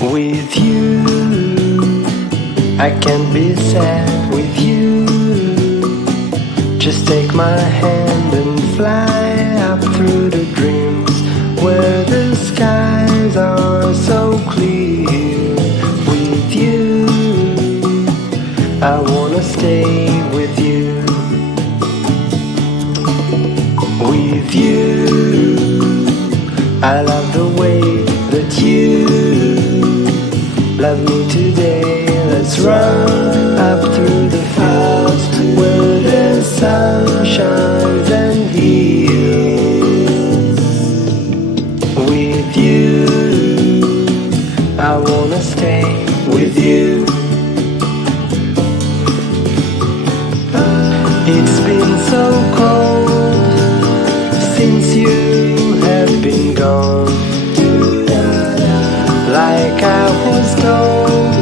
With you, I can't be sad with you. Just take my hand and fly up through the dreams where the skies are so clear. With you, I wanna stay with you. With you, I love the way that you love me today. Let's run up through the fields where the sun shines and heals. With you, I wanna stay with you. It's been so cold since you have been gone. Like I was told